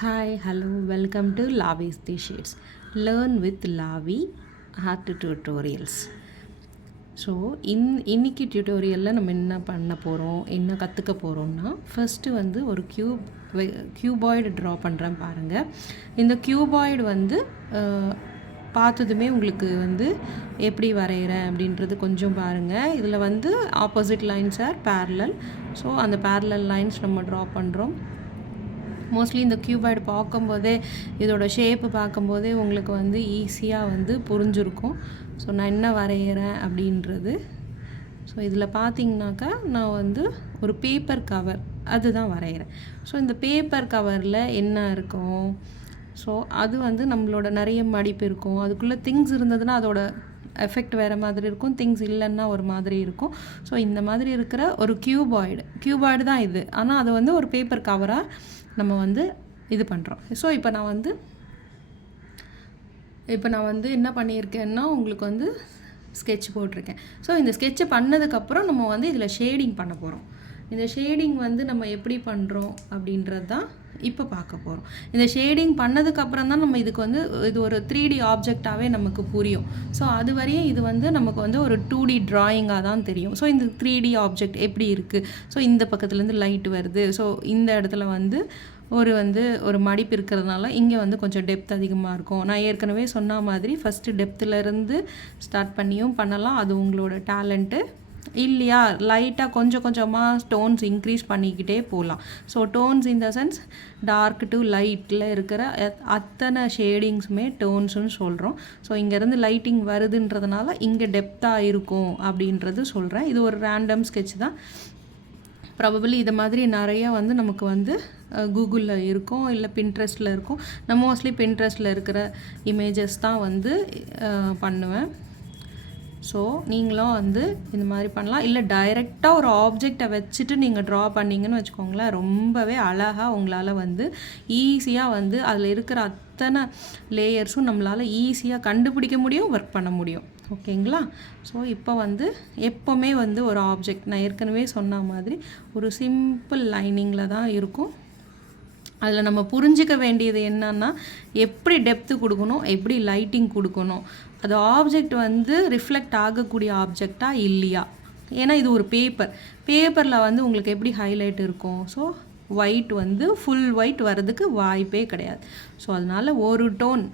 Hi, hello, welcome to Lavi's The Shades. Learn with Lavi Art Tutorials. So இன்னைக்கு டியூட்டோரியலில் நம்ம என்ன பண்ண போகிறோம், என்ன கற்றுக்க போகிறோம்னா, ஃபஸ்ட்டு வந்து ஒரு க்யூபாய்டு ட்ரா பண்ணுறேன் பாருங்கள். இந்த க்யூபாய்டு வந்து பார்த்ததுமே உங்களுக்கு வந்து எப்படி வரைகிறேன் அப்படின்றது கொஞ்சம் பாருங்கள். இதில் வந்து opposite lines R parallel. So அந்த பேரலல் லைன்ஸ் நம்ம ட்ரா பண்ணுறோம். மோஸ்ட்லி இந்த க்யூபாய்டு பார்க்கும்போதே, இதோட ஷேப்பு பார்க்கும்போதே உங்களுக்கு வந்து ஈஸியாக வந்து புரிஞ்சிருக்கும். ஸோ நான் என்ன வரைகிறேன் அப்படின்றது. ஸோ இதில் பார்த்தீங்கன்னாக்கா நான் வந்து ஒரு பேப்பர் கவர் அதுதான் வரைகிறேன். ஸோ இந்த பேப்பர் கவரில் என்ன இருக்கும், ஸோ அது வந்து நம்மளோட நிறைய மடிப்பு இருக்கும். அதுக்குள்ளே திங்ஸ் இருந்ததுன்னா அதோட எஃபெக்ட் வேறு மாதிரி இருக்கும், திங்ஸ் இல்லைன்னா ஒரு மாதிரி இருக்கும். ஸோ இந்த மாதிரி இருக்கிற ஒரு க்யூபாய்டு தான் இது. ஆனால் அதை வந்து ஒரு பேப்பர் கவராக நம்ம வந்து இது பண்ணுறோம். ஸோ இப்போ நான் வந்து என்ன பண்ணியிருக்கேன்னா, உங்களுக்கு வந்து ஸ்கெட்ச் போட்டிருக்கேன். ஸோ இந்த ஸ்கெட்சை பண்ணதுக்கப்புறம் நம்ம வந்து இதில் ஷேடிங் பண்ண போகிறோம். இந்த ஷேடிங் வந்து நம்ம எப்படி பண்ணுறோம் அப்படின்றது தான் இப்போ பார்க்க போகிறோம். இந்த ஷேடிங் பண்ணதுக்கப்புறம் தான் நம்ம இதுக்கு வந்து இது ஒரு 3D ஆப்ஜெக்டாகவே நமக்கு புரியும். ஸோ அது வரையும் இது வந்து நமக்கு வந்து ஒரு 2D ட்ராயிங்காக தான் தெரியும். ஸோ இந்த 3D ஆப்ஜெக்ட் எப்படி இருக்குது, ஸோ இந்த பக்கத்துலேருந்து லைட் வருது, ஸோ இந்த இடத்துல வந்து ஒரு மடிப்பு இருக்கிறதுனால இங்கே வந்து கொஞ்சம் டெப்த் அதிகமாக இருக்கும். நான் ஏற்கனவே சொன்ன மாதிரி ஃபஸ்ட்டு டெப்த்துலேருந்து ஸ்டார்ட் பண்ணியும் பண்ணலாம், அது உங்களோட டேலண்ட்டு. இல்லையா, லைட்டாக கொஞ்சம் கொஞ்சமாக டோன்ஸ் இன்க்ரீஸ் பண்ணிக்கிட்டே போகலாம். So tones in the sense dark to லைட்டில் இருக்கிற அத்தனை ஷேடிங்ஸுமே டோன்ஸுன்னு சொல்கிறோம். ஸோ இங்கேருந்து லைட்டிங் வருதுன்றதுனால இங்கே டெப்த்தாக இருக்கும் அப்படின்றது சொல்கிறேன். இது ஒரு ரேண்டம் ஸ்கெட்ச் தான். ப்ராபபிளி இது மாதிரி நிறையா வந்து நமக்கு வந்து கூகுளில் இருக்கும், இல்லை பின்ட்ரெஸ்ட்டில் இருக்கும். நான் மோஸ்ட்லி பின்ட்ரெஸ்ட்டில் இருக்கிற இமேஜஸ் தான் வந்து பண்ணுவேன். ஸோ நீங்களும் வந்து இந்த மாதிரி பண்ணலாம். இல்லை டைரெக்டாக ஒரு ஆப்ஜெக்டை வச்சுட்டு நீங்கள் ட்ரா பண்ணிங்கன்னு வச்சுக்கோங்களேன், ரொம்பவே அழகாக உங்களால் வந்து ஈஸியாக வந்து அதில் இருக்கிற அத்தனை லேயர்ஸும் நம்மளால் ஈஸியாக கண்டுபிடிக்க முடியும், ஒர்க் பண்ண முடியும். ஓகேங்களா? ஸோ இப்போ வந்து எப்போவுமே வந்து ஒரு ஆப்ஜெக்ட் நான் ஏற்கனவே சொன்ன மாதிரி ஒரு சிம்பிள் லைனிங்கில் தான் இருக்கும். அதில் நம்ம புரிஞ்சிக்க வேண்டியது என்னன்னா, எப்படி டெப்த்து கொடுக்கணும், எப்படி லைட்டிங் கொடுக்கணும், அது ஆப்ஜெக்ட் வந்து ரிஃப்ளெக்ட் ஆகக்கூடிய ஆப்ஜெக்டாக இல்லையா. ஏன்னா இது ஒரு பேப்பரில் வந்து உங்களுக்கு எப்படி ஹைலைட் இருக்கும், ஸோ ஒயிட் வந்து ஃபுல் ஒயிட் வர்றதுக்கு வாய்ப்பே கிடையாது. ஸோ அதனால் ஒரு டோன்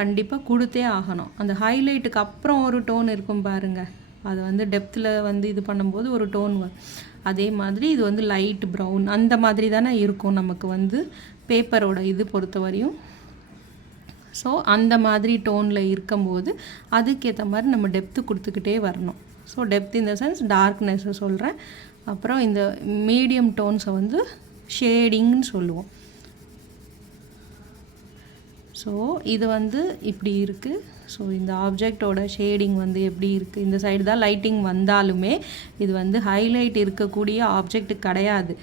கண்டிப்பாக கொடுத்தே ஆகணும். அந்த ஹைலைட்டுக்கு அப்புறம் ஒரு டோன் இருக்கும் பாருங்கள், அது வந்து டெப்த்தில் வந்து இது பண்ணும்போது ஒரு டோன் வரும். அதே மாதிரி இது வந்து லைட் ப்ரௌன் அந்த மாதிரி தானே இருக்கும் நமக்கு வந்து பேப்பரோட இது பொறுத்த வரையும். ஸோ அந்த மாதிரி டோனில் இருக்கும்போது அதுக்கேற்ற மாதிரி நம்ம டெப்த்து கொடுத்துக்கிட்டே வரணும். ஸோ டெப்த் இந்த சென்ஸ் டார்க்னஸ்ஸை சொல்கிறேன். அப்புறம் இந்த மீடியம் டோன்ஸை வந்து ஷேடிங்னு சொல்லுவோம். ஸோ இது வந்து இப்படி இருக்குது. ஸோ இந்த ஆப்ஜெக்டோட ஷேடிங் வந்து எப்படி இருக்குது, இந்த சைடு தான் லைட்டிங் வந்தாலுமே இது வந்து ஹைலைட் இருக்கக்கூடிய ஆப்ஜெக்ட் கிடையாது,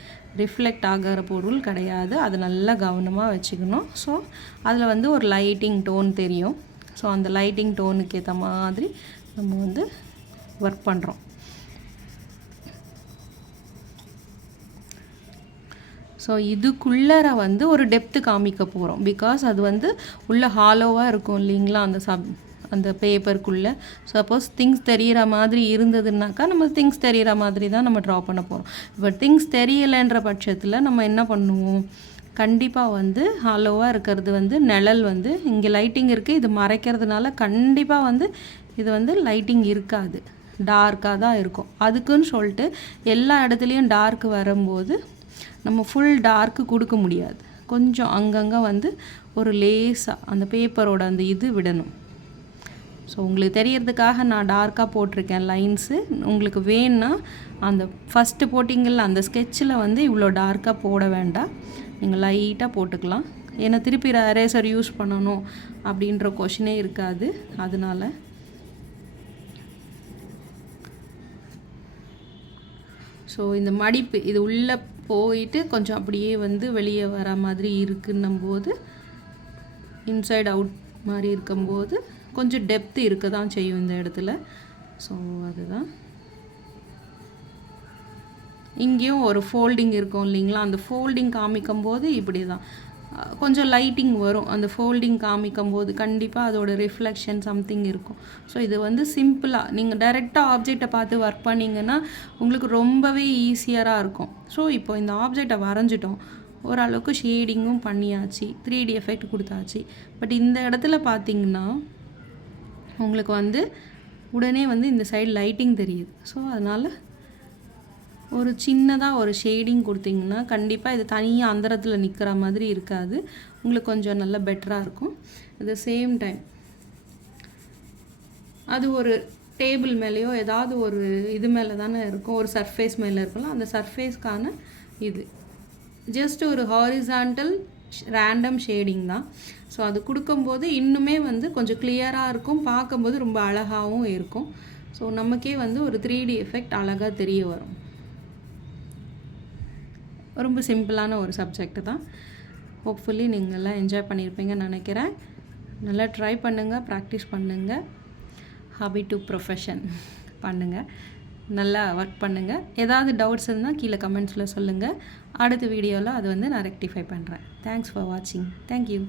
ரிஃப்ளெக்ட் ஆகிற பொருள் கிடையாது. அது நல்லா கவனமாக வச்சுக்கணும். ஸோ அதில் வந்து ஒரு லைட்டிங் டோன் தெரியும். ஸோ அந்த லைட்டிங் டோனுக்கு ஏற்ற மாதிரி நம்ம வந்து ஒர்க் பண்ணுறோம். ஸோ இதுக்குள்ளர வந்து ஒரு டெப்த்து காமிக்க போகிறோம். பிகாஸ் அது வந்து உள்ள ஹாலோவாக இருக்கும் இல்லைங்களா, அந்த பேப்பருக்குள்ளே. சப்போஸ் திங்ஸ் தெரிகிற மாதிரி இருந்ததுன்னாக்கா நம்ம திங்ஸ் தெரிகிற மாதிரி தான் நம்ம ட்ரா பண்ண போகிறோம். இப்போ திங்ஸ் தெரியலைன்ற பட்சத்தில் நம்ம என்ன பண்ணுவோம், கண்டிப்பாக வந்து ஹாலோவாக இருக்கிறது வந்து நிழல் வந்து இங்கே லைட்டிங் இருக்குது, இது மறைக்கிறதுனால கண்டிப்பாக வந்து இது வந்து லைட்டிங் இருக்காது, டார்க்காக தான் இருக்கும். அதுக்குன்னு சொல்லிட்டு எல்லா இடத்துலையும் டார்க் வரும்போது நம்ம ஃபுல் டார்க்கு கொடுக்க முடியாது. கொஞ்சம் அங்கங்கே வந்து ஒரு லேஸாக அந்த பேப்பரோட அந்த இது விடணும். ஸோ உங்களுக்கு தெரியறதுக்காக நான் டார்க்காக போட்டிருக்கேன் லைன்ஸு. உங்களுக்கு வேணுன்னா அந்த ஃபஸ்ட்டு போட்டிங்கள்ல அந்த ஸ்கெட்சில் வந்து இவ்வளோ டார்க்காக போட வேண்டாம், நீங்கள் லைட்டாக போட்டுக்கலாம். ஏன்னா திருப்பி எரேசர் யூஸ் பண்ணணும் அப்படின்ற கொஷினே இருக்காது. அதனால் ஸோ இந்த மடிப்பு இது உள்ளே போயிட்டு கொஞ்சம் அப்படியே வந்து வெளியே வர மாதிரி இருக்குன்னும்போது, இன்சைட் அவுட் மாதிரி இருக்கும்போது கொஞ்சம் டெப்த்து இருக்க தான் செய்யும் இந்த இடத்துல. ஸோ அதுதான் இங்கேயும் ஒரு ஃபோல்டிங் இருக்கும் இல்லைங்களா, அந்த ஃபோல்டிங் காமிக்கும் போது இப்படி தான் கொஞ்சம் லைட்டிங் வரும். அந்த ஃபோல்டிங் காமிக்கும்போது கண்டிப்பாக அதோட ரிஃப்ளெக்ஷன் சம்திங் இருக்கும். ஸோ இது வந்து சிம்பிளாக நீங்கள் டைரெக்டாக ஆப்ஜெக்டை பார்த்து ஒர்க் பண்ணிங்கன்னா உங்களுக்கு ரொம்பவே ஈஸியராக இருக்கும். ஸோ இப்போ இந்த ஆப்ஜெக்டை வரைஞ்சிட்டோம், ஓரளவுக்கு ஷேடிங்கும் பண்ணியாச்சு, 3D எஃபெக்ட் கொடுத்தாச்சு. பட் இந்த இடத்துல பார்த்தீங்கன்னா உங்களுக்கு வந்து உடனே வந்து இந்த சைடு லைட்டிங் தெரியுது. ஸோ அதனால் ஒரு சின்னதாக ஒரு ஷேடிங் கொடுத்திங்கன்னா கண்டிப்பாக இது தனியாக அந்தரத்தில் நிற்கிற மாதிரி இருக்காது, உங்களுக்கு கொஞ்சம் நல்லா பெட்டராக இருக்கும். அட் த சேம் டைம் அது ஒரு டேபிள் மேலேயோ ஏதாவது ஒரு இது மேலே தானே இருக்கும், ஒரு சர்ஃபேஸ் மேலே இருக்கலாம். அந்த சர்ஃபேஸ்க்கான இது ஜஸ்ட் ஒரு ஹாரிசான்டல் ரேண்டம் ஷேடிங் தான். ஸோ அது கொடுக்கும்போது இன்னுமே வந்து கொஞ்சம் கிளியராக இருக்கும், பார்க்கும்போது ரொம்ப அழகாகவும் இருக்கும். ஸோ நமக்கே வந்து ஒரு 3D எஃபெக்ட் அழகாக தெரிய வரும். ரொம்ப சிம்பிளான ஒரு சப்ஜெக்ட் தான். ஹோப்ஃபுல்லி நீங்கள் எல்லாம் என்ஜாய் பண்ணியிருப்பீங்கன்னு நினைக்கிறேன். நல்லா ட்ரை பண்ணுங்கள், ப்ராக்டிஸ் பண்ணுங்கள், ஹாபி டு ப்ரொஃபஷன் பண்ணுங்கள், நல்லா ஒர்க் பண்ணுங்கள். ஏதாவது டவுட்ஸ் இருந்தால் கீழே கமெண்ட்ஸில் சொல்லுங்கள். அடுத்த வீடியோவில் அது வந்து நான் ரெக்டிஃபை பண்ணுறேன். தேங்க்ஸ் ஃபார் வாட்சிங். தேங்க்யூ.